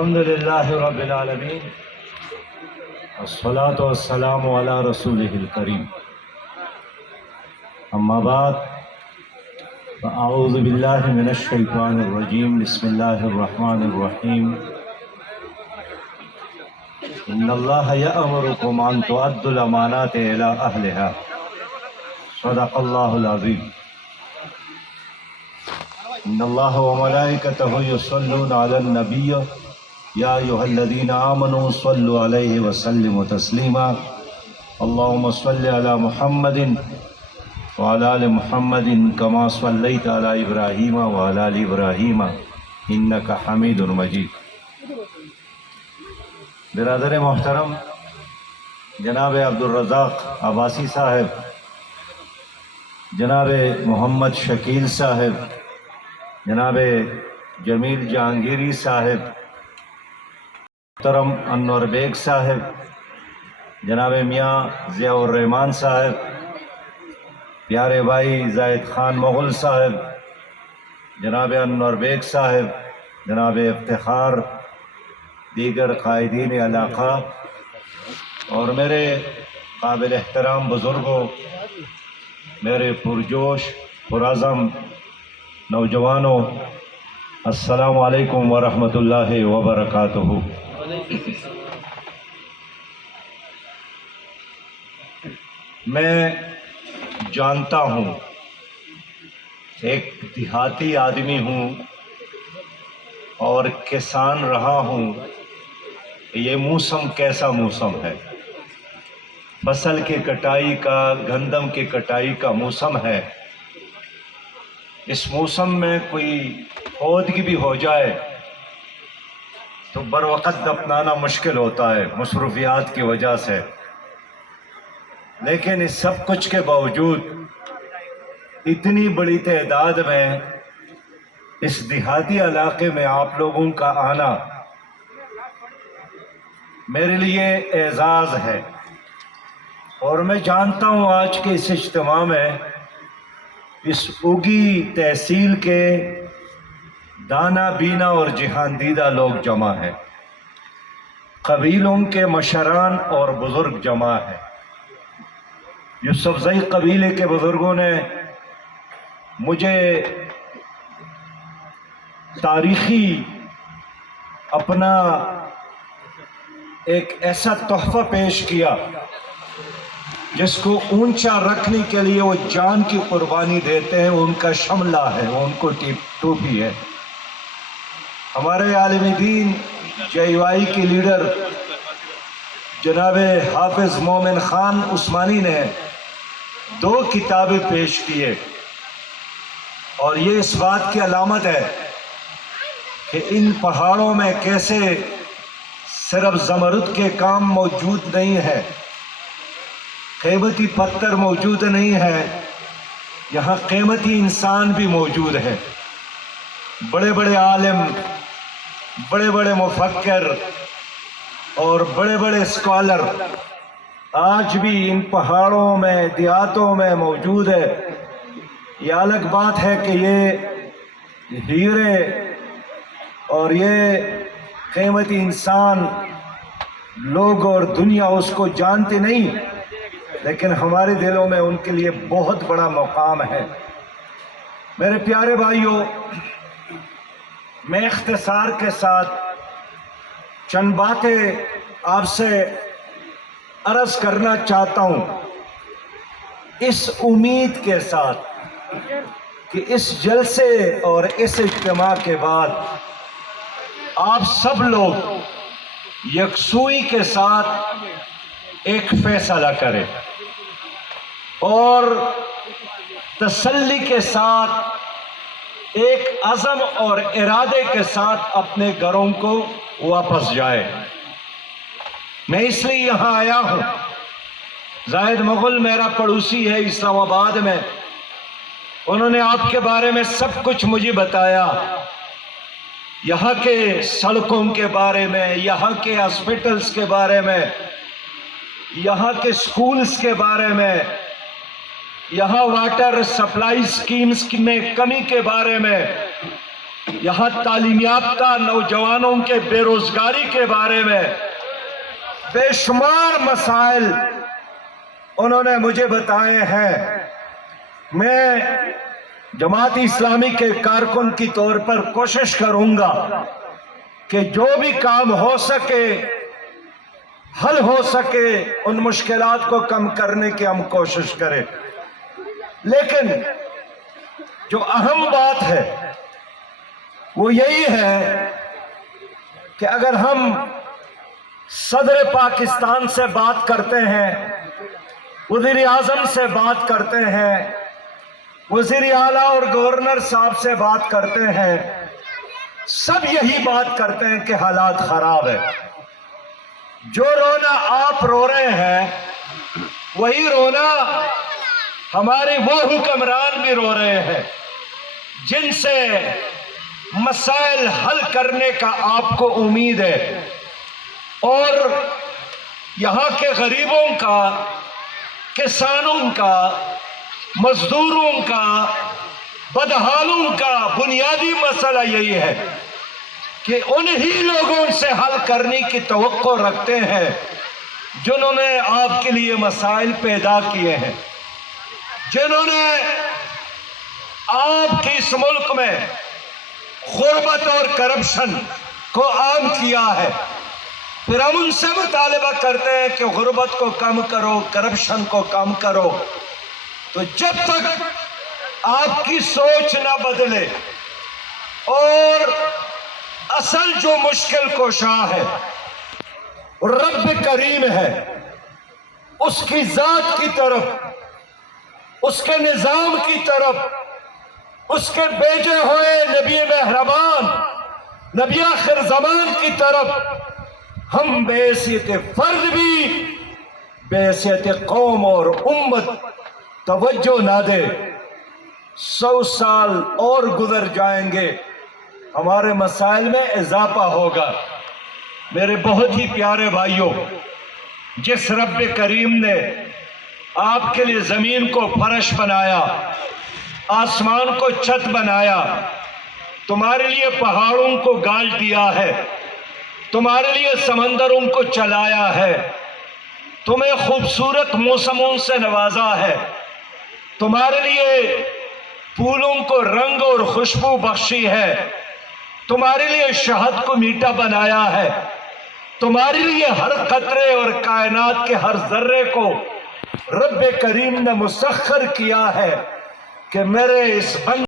الحمد لله رب العالمين والصلاة والسلام على رسوله الكريم أما بعد فأعوذ بالله من الشيطان الرجيم بسم الله الرحمن الرحيم إن الله يأمركم أن تؤدوا الأمانات إلى أهلها صدق الله العظيم إن الله وملائكته يصلون على النبي يا أيها الذين آمنوا صلوا عليه وسلموا تسليما اللهم صل على محمد وعلى آل محمد كما صليت على إبراهيم وعلى آل إبراهيم إنك حميد مجيد. برادر محترم جناب عبدالرزاق عباسی صاحب، جناب محمد شکیل صاحب، جناب جمیل جہانگیری صاحب، محترم انور بیگ صاحب، جناب میاں ضیاء الرحمان صاحب، پیارے بھائی زاہد خان مغل صاحب، جناب انور بیگ صاحب، جناب افتخار، دیگر قائدین علاقہ اور میرے قابل احترام بزرگوں، میرے پرجوش پرعزم نوجوانوں، السلام علیکم ورحمۃ اللہ وبرکاتہ. میں جانتا ہوں، ایک دیہاتی آدمی ہوں اور کسان رہا ہوں، یہ موسم کیسا موسم ہے. فصل کی کٹائی کا، گندم کی کٹائی کا موسم ہے. اس موسم میں کوئی فوتگی بھی ہو جائے تو بروقت دفنانا مشکل ہوتا ہے مصروفیات کی وجہ سے. لیکن اس سب کچھ کے باوجود اتنی بڑی تعداد میں اس دیہاتی علاقے میں آپ لوگوں کا آنا میرے لیے اعزاز ہے. اور میں جانتا ہوں آج کے اس اجتماع میں اس اگی تحصیل کے دانا بینا اور جہاندیدہ لوگ جمع ہیں، قبیلوں کے مشران اور بزرگ جمع ہیں. یوسفزئی قبیلے کے بزرگوں نے مجھے تاریخی اپنا ایک ایسا تحفہ پیش کیا جس کو اونچا رکھنے کے لیے وہ جان کی قربانی دیتے ہیں. ان کا شملہ ہے، ان کو ٹوپی ہے. ہمارے عالم دین JY کی لیڈر جناب حافظ مومن خان عثمانی نے 2 کتابیں پیش کیے، اور یہ اس بات کی علامت ہے کہ ان پہاڑوں میں کیسے صرف زمرد کے کام موجود نہیں ہے، قیمتی پتھر موجود نہیں ہے، یہاں قیمتی انسان بھی موجود ہے. بڑے بڑے عالم، بڑے بڑے مفکر اور بڑے بڑے اسکالر آج بھی ان پہاڑوں میں، دیہاتوں میں موجود ہے. یہ الگ بات ہے کہ یہ ہیرے اور یہ قیمتی انسان لوگ اور دنیا اس کو جانتے نہیں، لیکن ہمارے دلوں میں ان کے لیے بہت بڑا مقام ہے. میرے پیارے بھائیوں، میں اختصار کے ساتھ چند باتیں آپ سے عرض کرنا چاہتا ہوں، اس امید کے ساتھ کہ اس جلسے اور اس اجتماع کے بعد آپ سب لوگ یکسوئی کے ساتھ ایک فیصلہ کریں اور تسلی کے ساتھ ایک عزم اور ارادے کے ساتھ اپنے گھروں کو واپس جائے. میں اس لیے یہاں آیا ہوں، زاہد مغل میرا پڑوسی ہے اسلام آباد میں، انہوں نے آپ کے بارے میں سب کچھ مجھے بتایا، یہاں کے سڑکوں کے بارے میں، یہاں کے ہاسپٹلز کے بارے میں، یہاں کے سکولز کے بارے میں، یہاں واٹر سپلائی سکیمز میں کمی کے بارے میں، یہاں تعلیم یافتہ نوجوانوں کے بے روزگاری کے بارے میں بے شمار مسائل انہوں نے مجھے بتائے ہیں۔ میں جماعت اسلامی کے کارکن کی طور پر کوشش کروں گا کہ جو بھی کام ہو سکے، حل ہو سکے، ان مشکلات کو کم کرنے کی ہم کوشش کریں۔ لیکن جو اہم بات ہے وہ یہی ہے کہ اگر ہم صدر پاکستان سے بات کرتے ہیں، وزیر اعظم سے بات کرتے ہیں، وزیر اعلیٰ اور گورنر صاحب سے بات کرتے ہیں، سب یہی بات کرتے ہیں کہ حالات خراب ہیں۔ جو رونا آپ رو رہے ہیں وہی رونا ہمارے وہ حکمران بھی رو رہے ہیں جن سے مسائل حل کرنے کا آپ کو امید ہے، اور یہاں کے غریبوں کا، کسانوں کا، مزدوروں کا، بدحالوں کا بنیادی مسئلہ یہی ہے کہ انہی لوگوں سے حل کرنے کی توقع رکھتے ہیں جنہوں نے آپ کے لیے مسائل پیدا کیے ہیں، جنہوں نے آپ کے اس ملک میں غربت اور کرپشن کو عام کیا ہے۔ پھر ہم ان سے مطالبہ کرتے ہیں کہ غربت کو کم کرو، کرپشن کو کم کرو۔ تو جب تک آپ کی سوچ نہ بدلے اور اصل جو مشکل کشا ہے رب کریم ہے، اس کی ذات کی طرف، اس کے نظام کی طرف، اس کے بھیجے ہوئے نبی مہربان، نبی آخر زمان کی طرف ہم بے حیثیت فرد بھی، بے حیثیت قوم اور امت توجہ نہ دے، 100 سال اور گزر جائیں گے، ہمارے مسائل میں اضافہ ہوگا۔ میرے بہت ہی پیارے بھائیوں، جس رب کریم نے آپ کے لیے زمین کو فرش بنایا، آسمان کو چھت بنایا، تمہارے لیے پہاڑوں کو گال دیا ہے، تمہارے لیے سمندروں کو چلایا ہے، تمہیں خوبصورت موسموں سے نوازا ہے، تمہارے لیے پھولوں کو رنگ اور خوشبو بخشی ہے، تمہارے لیے شہد کو میٹھا بنایا ہے، تمہارے لیے ہر قطرے اور کائنات کے ہر ذرے کو رب کریم نے مسخر کیا ہے کہ میرے اس بندے